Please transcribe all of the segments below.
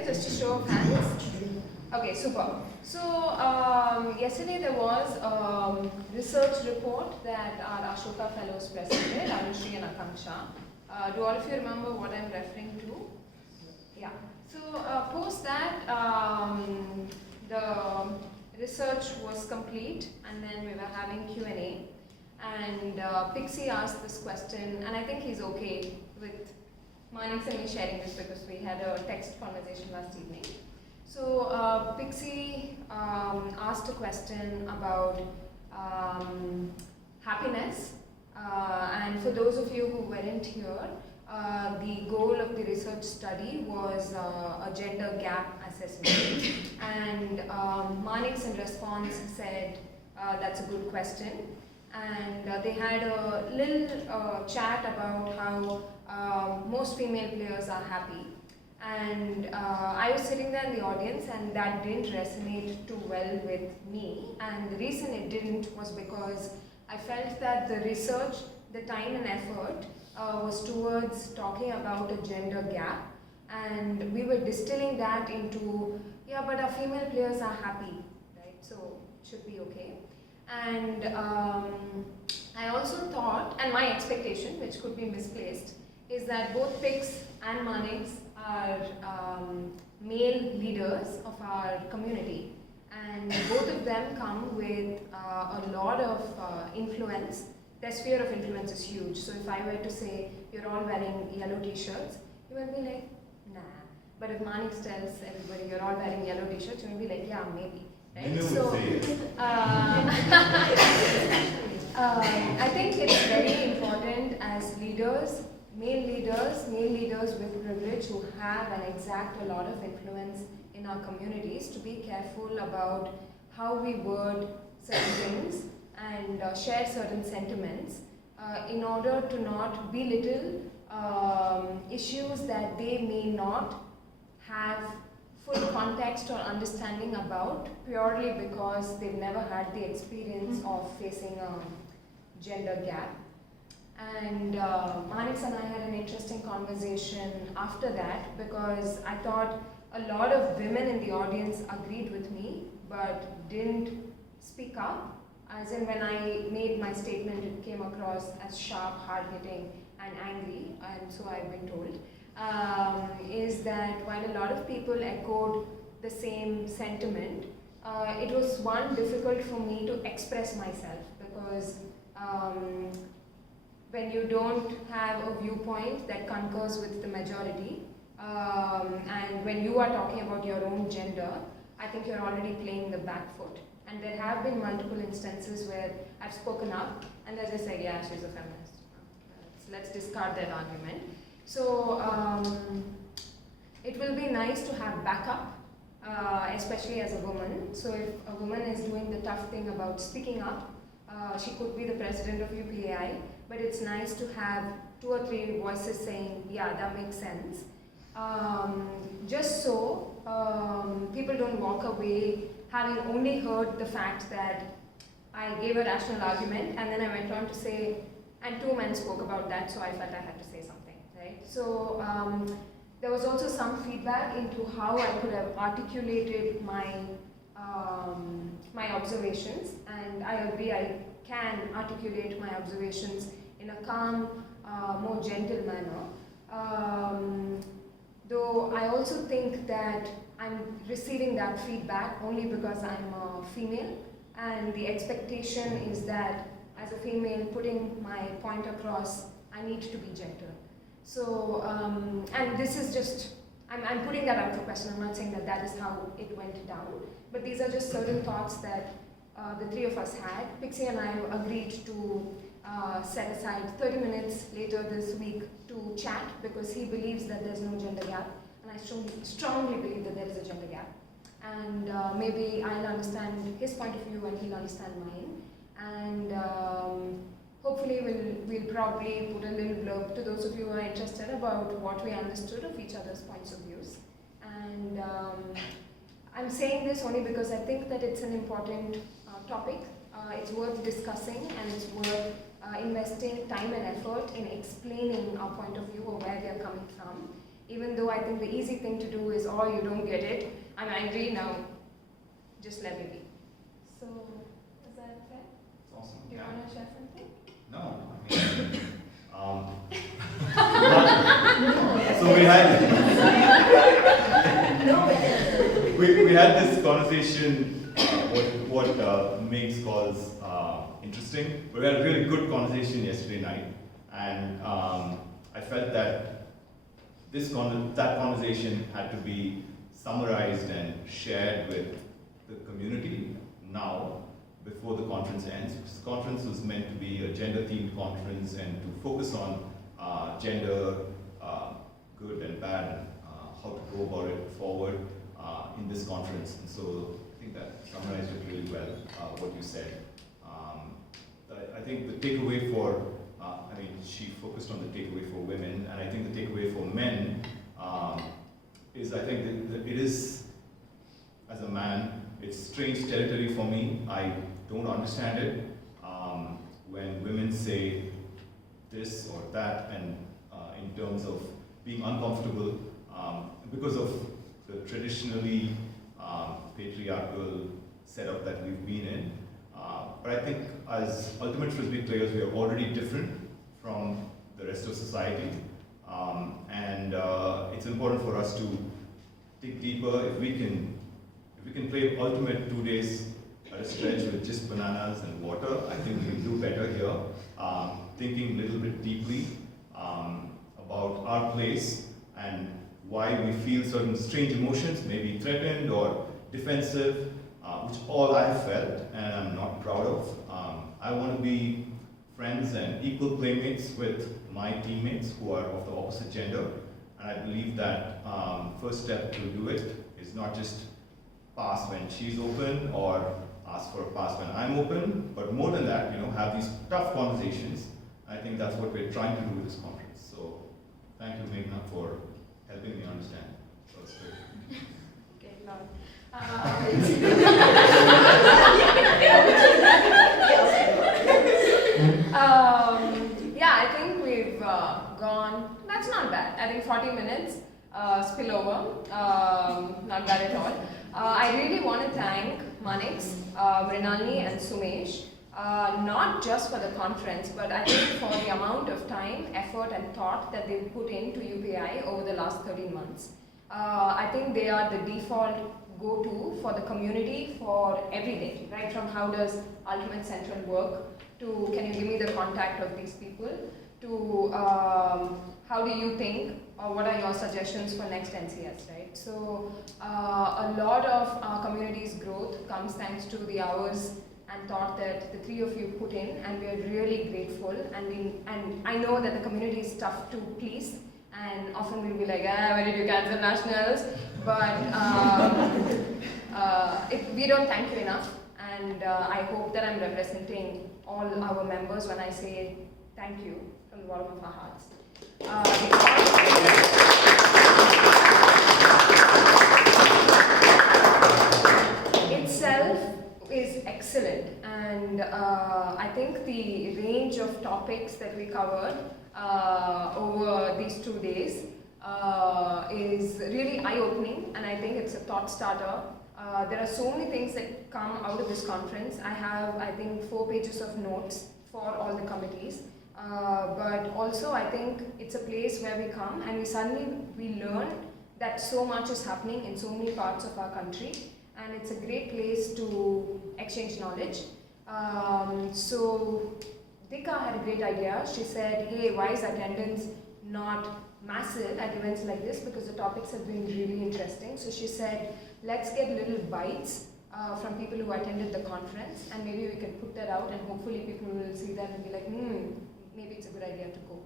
yesterday? Just a show of hands. Okay, super. So yesterday there was a research report that our Ashoka Fellows presented, Anushri and Akanksha. Do all of you remember what I'm referring to? Yeah. So post that, the research was complete, and then we were having Q&A. And Pixie asked this question, and I think he's okay with Manik and me sharing this because we had a text conversation last evening. So Pixie asked a question about happiness, and for those of you who weren't here, the goal of the research study was a gender gap assessment, and Manik's in response said that's a good question, and they had a little chat about how most female players are happy. And I was sitting there in the audience, and that didn't resonate too well with me. And the reason it didn't was because I felt that the research, the time and effort was towards talking about a gender gap. And we were distilling that into, yeah, but our female players are happy, right? So it should be okay. And I also thought, and my expectation, which could be misplaced, is that both Pix and Manix are male leaders of our community, and both of them come with a lot of influence. Their sphere of influence is huge. So if I were to say, you're all wearing yellow t-shirts, you will be like, nah. But if Manix tells everybody you're all wearing yellow t-shirts, you will be like, yeah, maybe. Right? So, I think it's very important as leaders, male leaders with privilege who have and exact a lot of influence in our communities, to be careful about how we word certain things and share certain sentiments in order to not belittle issues that they may not have full context or understanding about, purely because they've never had the experience of facing a gender gap. And Manix and I had an interesting conversation after that, because I thought a lot of women in the audience agreed with me but didn't speak up. As in, when I made my statement, it came across as sharp, hard-hitting and angry, and so I've been told, is that while a lot of people echoed the same sentiment, it was difficult for me to express myself, because when you don't have a viewpoint that concurs with the majority, and when you are talking about your own gender, I think you're already playing the back foot. And there have been multiple instances where I've spoken up, and as I said, yeah, she's a feminist. Let's discard that argument. So it will be nice to have backup, especially as a woman. So if a woman is doing the tough thing about speaking up, she could be the president of UPAI, but it's nice to have 2 or 3 voices saying, yeah, that makes sense. Just so people don't walk away having only heard the fact that I gave a rational argument, and then I went on to say, and 2 men spoke about that, so I felt I had to say something, right? So there was also some feedback into how I could have articulated my my observations, and I agree I can articulate my observations in a calm, more gentle manner. Though I also think that I'm receiving that feedback only because I'm a female, and the expectation is that as a female putting my point across, I need to be gentle. So, and this is just, I'm putting that out for question. I'm not saying that that is how it went down, but these are just certain thoughts that the 3 of us had. Pixie and I agreed to set aside 30 minutes later this week to chat, because he believes that there's no gender gap, and I strongly believe that there is a gender gap. And maybe I'll understand his point of view and he'll understand mine. And hopefully we'll probably put a little blurb to those of you who are interested about what we understood of each other's points of views. And I'm saying this only because I think that it's an important topic. It's worth discussing, and it's worth investing time and effort in explaining our point of view or where we are coming from, Even though I think the easy thing to do is, oh, you don't get it, I'm angry now, just let me be. So, is that fair? It's awesome. Do you want to share something? No, so we had we had this conversation, what Meigs calls interesting, but we had a really good conversation yesterday night, and I felt that that conversation had to be summarized and shared with the community now, before the conference ends, because the conference was meant to be a gender-themed conference and to focus on gender, good and bad, and how to go about it forward in this conference. And so I think that summarized it really well, what you said. I think the takeaway for, she focused on the takeaway for women, and I think the takeaway for men is, I think that it is, as a man, it's strange territory for me. I don't understand it. When women say this or that, and in terms of being uncomfortable because of the traditionally patriarchal setup that we've been in. But I think as ultimate Frisbee players, we are already different from the rest of society. And it's important for us to dig deeper. If we can play ultimate 2 days at a stretch with just bananas and water, I think we can do better here. Thinking a little bit deeply about our place and why we feel certain strange emotions, maybe threatened or defensive, which all I have felt and I'm not proud of. I want to be friends and equal playmates with my teammates who are of the opposite gender, and I believe that first step to do it is not just pass when she's open or ask for a pass when I'm open, but more than that, have these tough conversations. I think that's what we're trying to do with this conference. So thank you, Meghna, for helping me understand. That's great. Okay, Lord. Yeah, I think we've gone, that's not bad. I think 40 minutes spillover, not bad at all. I really want to thank Manix, Mrinalini and Sumesh, not just for the conference, but I think for the amount of time, effort and thought that they've put into UPI over the last 13 months. I think they are the default go-to for the community for everything, right? From how does Ultimate Central work, to can you give me the contact of these people, to how do you think, or what are your suggestions for next NCS, right? So a lot of our community's growth comes thanks to the hours and thought that the three of you put in, and we are really grateful. And I know that the community is tough to please, and often we'll be like, when did you cancel nationals? But we don't thank you enough, and I hope that I'm representing all our members when I say thank you from the bottom of our hearts. Itself is excellent, and I think the range of topics that we covered over these 2 days is really eye-opening, and I think it's a thought starter. There are so many things that come out of this conference. I have, I think, 4 pages of notes for all the committees. But also I think it's a place where we come and we learn that so much is happening in so many parts of our country, and it's a great place to exchange knowledge. So Dika had a great idea. She said, hey, why is attendance not massive at events like this? Because the topics have been really interesting. So she said, let's get little bites from people who attended the conference, and maybe we can put that out, and hopefully people will see that and be like, maybe it's a good idea to go.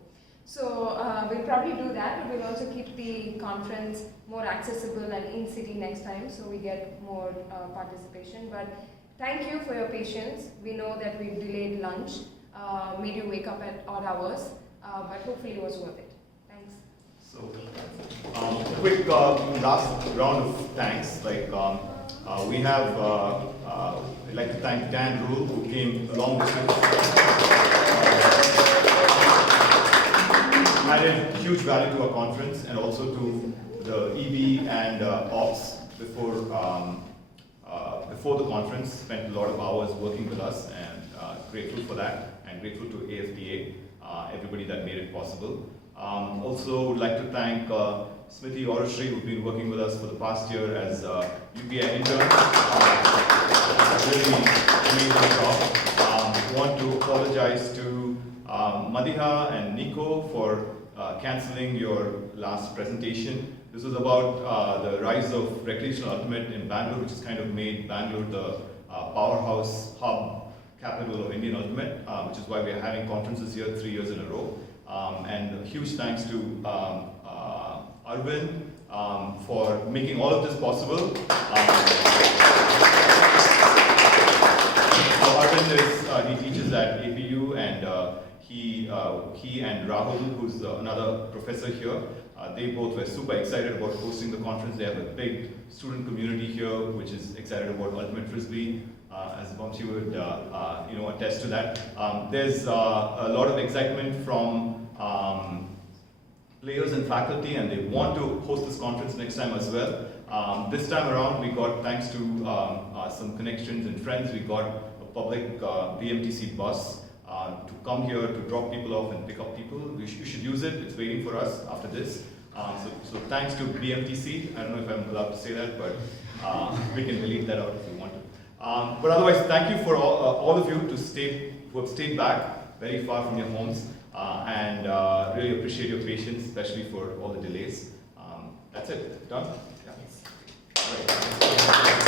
So we'll probably do that, but we'll also keep the conference more accessible and in-city next time, so we get more participation. But thank you for your patience. We know that we've delayed lunch, made you wake up at odd hours, but hopefully it was worth it. Thanks. So, quick last round of thanks. We have, I'd like to thank Dan Rule, who came along with us. added huge value to our conference and also to the EB and Ops before the conference. Spent a lot of hours working with us, and grateful for that, and grateful to AFDA, everybody that made it possible. Also would like to thank Smriti Orashri, who's been working with us for the past year as UPI intern. Really amazing job. Want to apologize to Madiha and Nico for cancelling your last presentation. This was about the rise of recreational ultimate in Bangalore, which has kind of made Bangalore the powerhouse hub capital of Indian ultimate, which is why we are having conferences here 3 years in a row. And a huge thanks to Arvind for making all of this possible. Arvind he teaches at APU, and he and Rahul, who's another professor here, they both were super excited about hosting the conference. They have a big student community here, which is excited about Ultimate Frisbee. As Vamshi would attest to that. There's a lot of excitement from players and faculty, and they want to host this conference next time as well. This time around, we got, thanks to some connections and friends, we got a public BMTC bus to come here to drop people off and pick up people. You should use it. It's waiting for us after this. So thanks to BMTC. I don't know if I'm allowed to say that, but we can delete that out if you want to. But otherwise, thank you for all of you who have stayed back very far from your homes, and really appreciate your patience, especially for all the delays. That's it. Done? Yeah. All right.